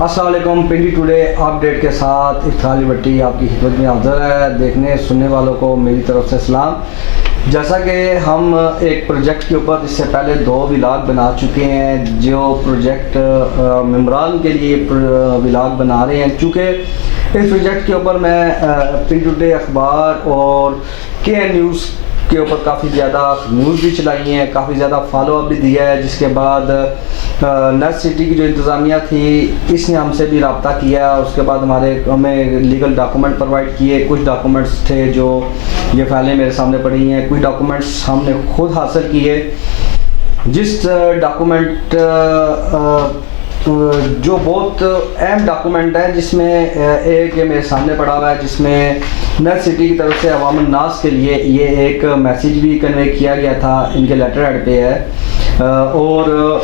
अस्सलाम वालेकुम। पिंडी today update के साथ इफ्तारी भट्टी आपकी खिदमत में हाज़िर है। देखने सुनने वालों को मेरी तरफ से सलाम। जैसा कि हम एक प्रोजेक्ट के ऊपर इससे पहले 2 व्लॉग बना चुके हैं, जो प्रोजेक्ट मेम्बरान के लिए व्लॉग बना रहे हैं। चूँकि इस प्रोजेक्ट के ऊपर मैं पिंडी टुडे अखबार और KN न्यूज़ के ऊपर काफ़ी ज़्यादा न्यूज़ भी चलाई हैं, काफ़ी ज़्यादा फॉलोअप भी दिया है। जिसके बाद नेट सिटी की जो इंतज़ामिया थी इसने हमसे भी रब्ता किया। उसके बाद हमें लीगल डॉक्यूमेंट प्रोवाइड किए। कुछ डॉक्यूमेंट्स थे जो ये फाइलें मेरे सामने पड़ी हैं, कुछ डॉक्यूमेंट्स हमने खुद हासिल किए। जिस डॉक्यूमेंट जो बहुत अहम डॉक्यूमेंट है, जिसमें एक ये मेरे सामने पड़ा हुआ है, जिसमें नेट सिटी की तरफ से अवामुन नास के लिए ये एक मैसेज भी कन्वे किया गया था। इनके लेटर हेड पे है और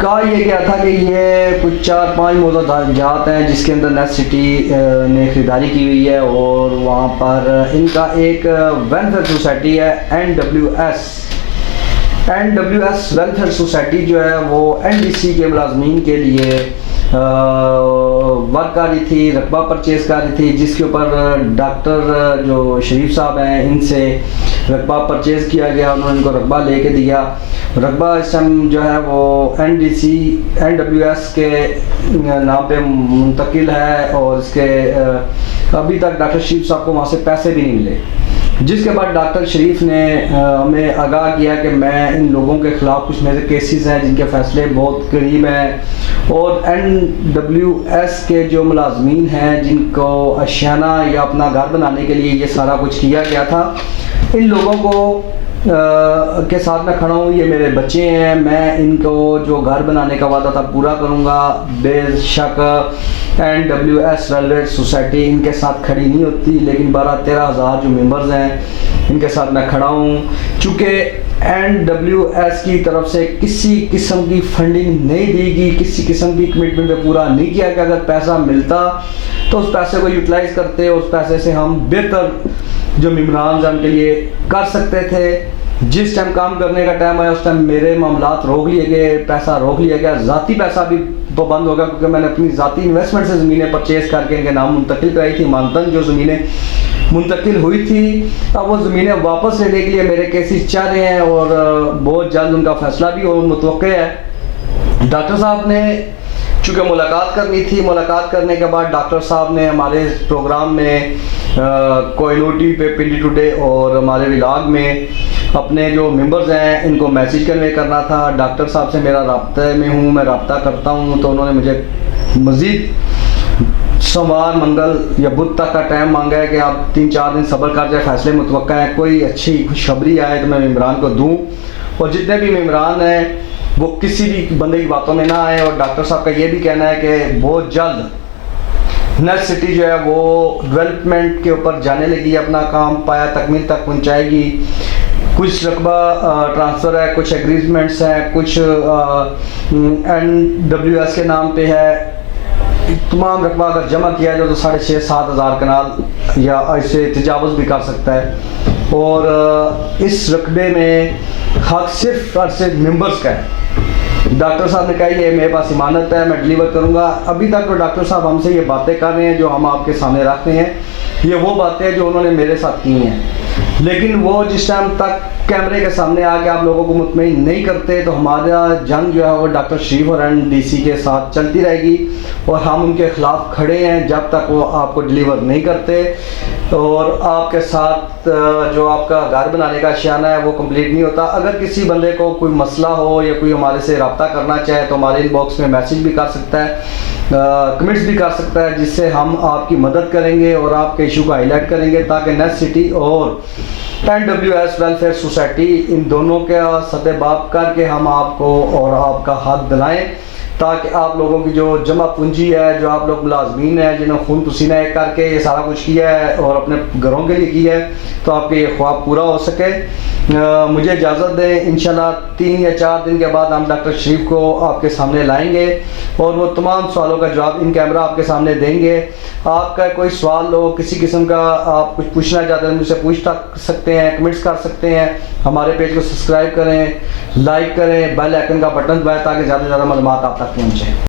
कहा यह गया था कि ये कुछ 4-5 मौजूदात हैं जिसके अंदर नेट सिटी ने ख़रीदारी की हुई है। और वहाँ पर इनका एक वेलफेयर सोसाइटी है NWS वेलफेयर सोसाइटी जो है वो NDC के मुलाजमीन के लिए वर्क कर रही थी, रकबा परचेज़ कर रही थी, जिसके ऊपर डॉक्टर जो शरीफ साहब हैं इनसे रकबा परचेज़ किया गया। उन्होंने इनको रकबा लेके दिया। रकबा इस टाइम जो है वो NWS के नाम पे मुंतकिल है और इसके अभी तक डॉक्टर शरीफ साहब को वहाँ से पैसे भी नहीं मिले। जिसके बाद डॉक्टर शरीफ ने हमें आगाह किया कि मैं इन लोगों के ख़िलाफ़ कुछ मेरे केसेस हैं जिनके फ़ैसले बहुत करीब हैं। और NWS के जो मुलाजमीन हैं जिनको अशियाना या अपना घर बनाने के लिए ये सारा कुछ किया गया था, इन लोगों को के साथ मैं खड़ा हूँ। ये मेरे बच्चे हैं, मैं इनको जो घर बनाने का वादा था पूरा करूँगा। बेशक NWS वेलफेयर सोसाइटी इनके साथ खड़ी नहीं होती, लेकिन 12-13 हज़ार जो मेंबर्स हैं इनके साथ मैं खड़ा हूँ। चूँकि NWS की तरफ से किसी किस्म की फंडिंग नहीं दी गई, किसी किस्म की कमिटमेंट पे पूरा नहीं किया कि अगर पैसा मिलता तो उस पैसे को यूटिलाइज़ करते, उस पैसे से हम बेहतर जो मेम्बरान के लिए कर सकते थे। जिस टाइम काम करने का टाइम आया उस टाइम मेरे मामलात रोक लिए गए, पैसा रोक लिया गया, ज़ाती पैसा भी बंद हो गया, क्योंकि मैंने अपनी ज़ाती इन्वेस्टमेंट से ज़मीनें परचेज़ करके इनके नाम मुंतकिल कराई थी। मानतन जो ज़मीनें मुंतकिल हुई थी, अब वो ज़मीनें वापस लेने के लिए मेरे केसेस चाह रहे हैं और बहुत जल्द उनका फैसला भी मुतवक्के है। डॉक्टर साहब ने चूँकि मुलाकात करनी थी, मुलाकात करने के बाद डॉक्टर साहब ने हमारे प्रोग्राम में कोयनोटी पे पिंडी टुडे और हमारे व्लॉग में अपने जो मेंबर्स हैं इनको मैसेज कन्वे करना था। डॉक्टर साहब से मेरा राब्ते में हूँ, मैं रब्ता करता हूँ, तो उन्होंने मुझे मज़ीद सोमवार, मंगल या बुध तक का टाइम मांगा है कि आप 3-4 दिन सब्र कर जाए, फैसले मुतवक्का हैं, कोई अच्छी खुशखबरी आए तो मैं मेम्बरान को दूँ। और जितने भी मेम्बरान हैं वो किसी भी बंदे की बातों में ना आए। और डॉक्टर साहब का ये भी कहना है कि बहुत जल्द नेट सिटी जो है वो डेवलपमेंट के ऊपर जाने लगी, अपना काम पाया तकमील तक पहुंचाएगी। कुछ रकबा ट्रांसफ़र है, कुछ एग्रीमेंट्स हैं, कुछ NWS के नाम पे है। तमाम रकबा अगर जमा किया जाए तो 6,500-7 हज़ार कनाल या ऐसे तजावज़ भी कर सकता है। और इस रकबे में हक सिर्फ और सिर्फ मेंबर्स का है। डॉक्टर साहब ने कहा ये मेरे पास इमानत है, मैं डिलीवर करूंगा। अभी तक तो डॉक्टर साहब हमसे ये बातें कर रहे हैं जो हम आपके सामने रख रहे हैं, ये वो बातें हैं जो उन्होंने मेरे साथ की हैं। लेकिन वो जिस टाइम तक कैमरे के सामने आके आप लोगों को मुतमईन नहीं करते तो हमारा जंग जो है वो डॉक्टर शरीफ और NDC के साथ चलती रहेगी। और हम उनके ख़िलाफ़ खड़े हैं जब तक वो आपको डिलीवर नहीं करते और आपके साथ जो आपका घर बनाने का अशियाना है वो कंप्लीट नहीं होता। अगर किसी बंदे को कोई मसला हो या कोई हमारे से रब्ता करना चाहे तो हमारे इनबॉक्स में मैसेज भी कर सकता है, कमेंट्स भी कर सकता है, जिससे हम आपकी मदद करेंगे और आपके इशू को हाईलाइट करेंगे ताकि नेट सिटी और NWS वेलफेयर सोसाइटी इन दोनों का सतबाब करके हम आपको और आपका हाथ दिलाएं, ताकि आप लोगों की जो जमा पूंजी है, जो आप लोग मुलाजमीन हैं जिन्होंने खून पसीना एक करके ये सारा कुछ किया है और अपने घरों के लिए किया है, तो आपके ये ख्वाब पूरा हो सके। मुझे इजाज़त दें। इंशाल्लाह 3 या 4 दिन के बाद हम डॉक्टर शरीफ को आपके सामने लाएंगे और वो तमाम सवालों का जवाब इन कैमरा आपके सामने देंगे। आपका कोई सवाल हो, किसी किस्म का आप कुछ पूछना चाहते हैं मुझसे पूछ सकते हैं, कमेंट्स कर सकते हैं। हमारे पेज को सब्सक्राइब करें, लाइक करें, बेल आइकन का बटन दबाएं ताकि ज़्यादा से ज़्यादा मालूमात आप तक पहुँचे।